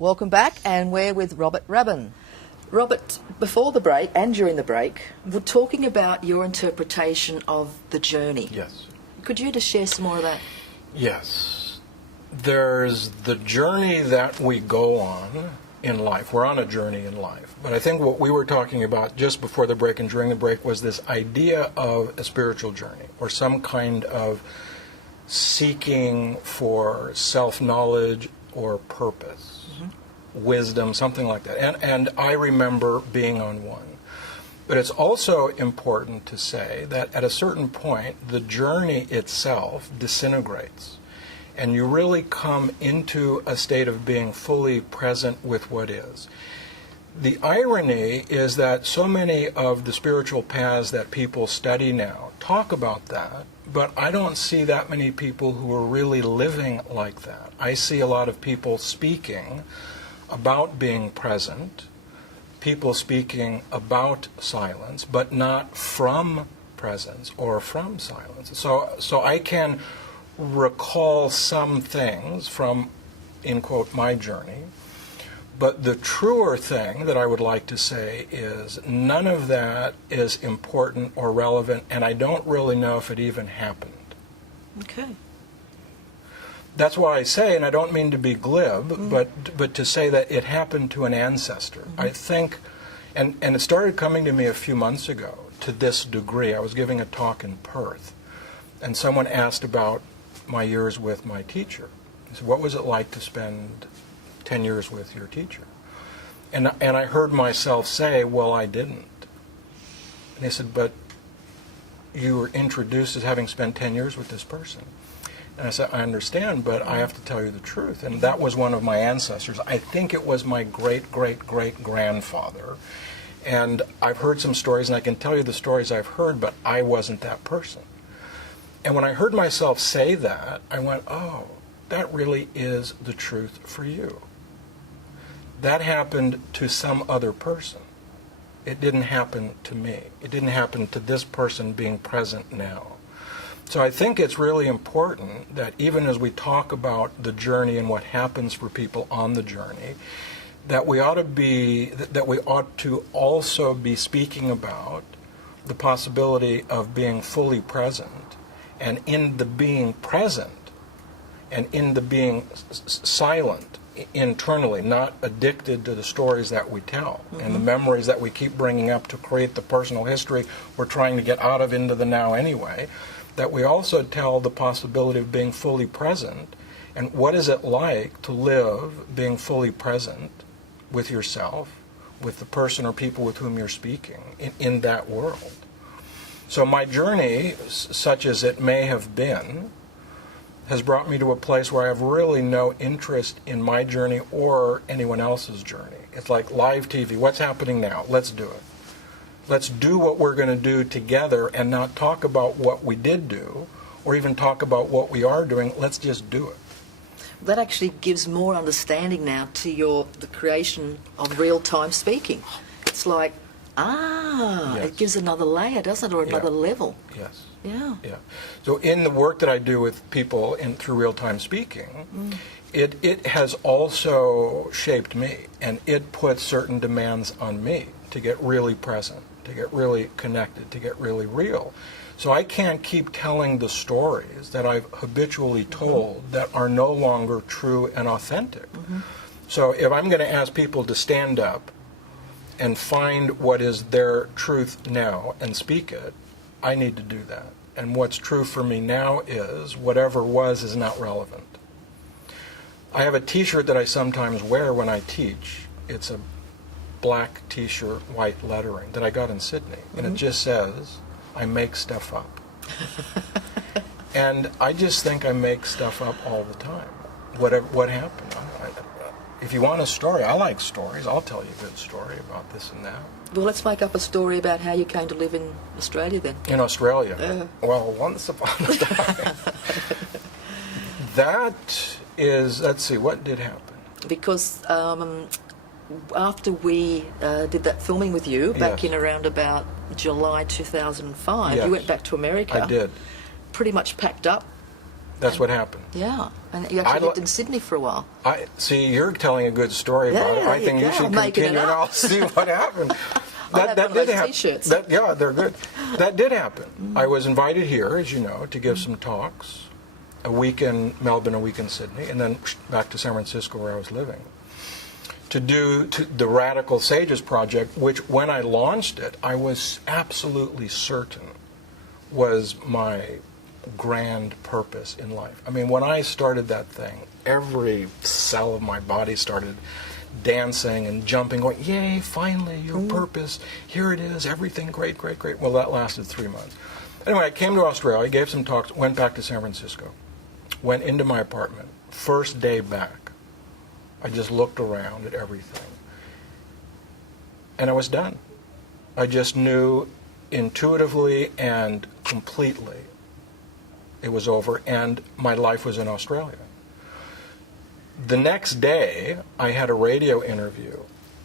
Welcome back, and we're with Robert Rabbin. Robert, before the break and during the break, we're talking about your interpretation of the journey. Yes. Could you just share some more of that? Yes. There's the journey that we go on in life. We're on a journey in life. But I think what we were talking about just before the break and during the break was this idea of a spiritual journey, or some kind of seeking for self-knowledge or purpose. Wisdom, something like that. And I remember being on one. But it's also important to say that at a certain point, the journey itself disintegrates. And you really come into a state of being fully present with what is. The irony is that so many of the spiritual paths that people study now talk about that, but I don't see that many people who are really living like that. I see a lot of people speaking about being present, people speaking about silence, but not from presence or from silence. So I can recall some things from, in quote, my journey, but the truer thing that I would like to say is none of that is important or relevant, and I don't really know if it even happened. Okay. That's why I say, and I don't mean to be glib, but to say that it happened to an ancestor. I think, and it started coming to me a few months ago to this degree. I was giving a talk in Perth, and someone asked about my years with my teacher. He said, what was it like to spend 10 years with your teacher? And I heard myself say, well, I didn't. And he said, but you were introduced as having spent 10 years with this person. And I said, I understand, but I have to tell you the truth. And that was one of my ancestors. I think it was my great-great-great-grandfather. And I've heard some stories, and I can tell you the stories I've heard, but I wasn't that person. And when I heard myself say that, I went, oh, that really is the truth for you. That happened to some other person. It didn't happen to me. It didn't happen to this person being present now. So I think it's really important that even as we talk about the journey and what happens for people on the journey, that we ought to also be speaking about the possibility of being fully present, and in the being present and in the being silent internally, not addicted to the stories that we tell and the memories that we keep bringing up to create the personal history we're trying to get out of into the now anyway, that we also tell the possibility of being fully present. And what is it like to live being fully present with yourself, with the person or people with whom you're speaking in that world? So my journey, such as it may have been, has brought me to a place where I have really no interest in my journey or anyone else's journey. It's like live TV. What's happening now? Let's do it. Let's do what we're going to do together and not talk about what we did do or even talk about what we are doing. Let's just do it. That actually gives more understanding now to the creation of real-time speaking. It's like, Yes. It gives another layer, doesn't it, or another level? Yes. Yeah. Yeah. So in the work that I do with people through real-time speaking, it has also shaped me, and it puts certain demands on me to get really present, to get really connected, to get really real. So I can't keep telling the stories that I've habitually told that are no longer true and authentic. So if I'm going to ask people to stand up and find what is their truth now and speak it, I need to do that. And what's true for me now is whatever was is not relevant. I have a t-shirt that I sometimes wear when I teach. It's a black t-shirt, white lettering that I got in Sydney. And it just says, I make stuff up. And I just think I make stuff up all the time. What happened? If you want a story, I like stories. I'll tell you a good story about this and that. Well, let's make up a story about how you came to live in Australia then. In Australia? Well, once upon a time. That is, let's see, what did happen? Because after we did that filming with you back in around about July 2005, you went back to America. I did. Pretty much packed up That's what happened. Yeah, and you actually lived in Sydney for a while. I see. You're telling a good story about it. I think you should continue, and I'll see what happened. That did happen. T-shirts. Yeah, they're good. That did happen. I was invited here, as you know, to give some talks. A week in Melbourne, a week in Sydney, and then back to San Francisco, where I was living, to do the Radical Sages project, which when I launched it, I was absolutely certain was my grand purpose in life. I mean, when I started that thing, every cell of my body started dancing and jumping, going, yay, finally, your purpose, here it is, everything great, great, great. Well, that lasted 3 months. Anyway, I came to Australia, gave some talks, went back to San Francisco, went into my apartment. First day back, I just looked around at everything. And I was done. I just knew intuitively and completely it was over, and my life was in Australia. The next day, I had a radio interview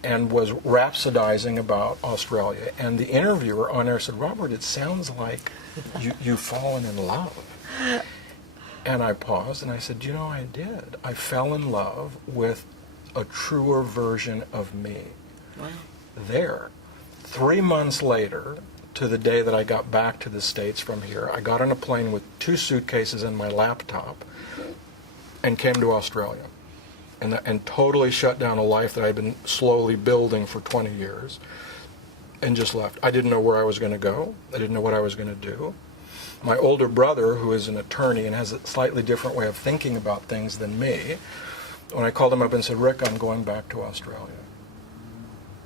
and was rhapsodizing about Australia. And the interviewer on air said, Robert, it sounds like you've fallen in love. And I paused and I said, you know, I did. I fell in love with a truer version of me. Wow. There. 3 months later, to the day that I got back to the States from here, I got on a plane with 2 suitcases and my laptop and came to Australia. And totally shut down a life that I'd been slowly building for 20 years and just left. I didn't know where I was going to go. I didn't know what I was going to do. My older brother, who is an attorney and has a slightly different way of thinking about things than me, when I called him up and said, Rick, I'm going back to Australia.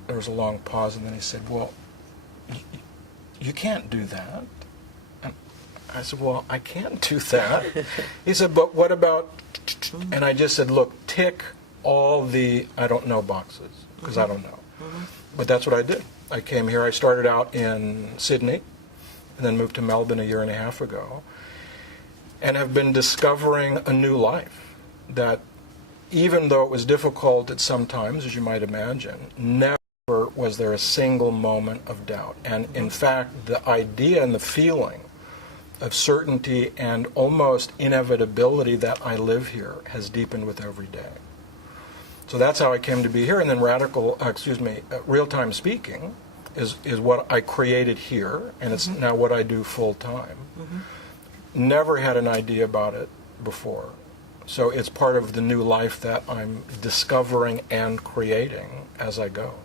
There was a long pause, and then he said, well, you can't do that. And I said, well, I can't do that. He said, but what about... And I just said, look, tick all the I don't know boxes, because I don't know. But that's what I did. I came here. I started out in Sydney, and then moved to Melbourne a year and a half ago, and have been discovering a new life that, even though it was difficult at some times, as you might imagine, never was there a single moment of doubt. And in fact, the idea and the feeling of certainty and almost inevitability that I live here has deepened with every day. So that's how I came to be here. And then real-time speaking is what I created here, and it's now what I do full-time. Never had an idea about it before. So it's part of the new life that I'm discovering and creating as I go.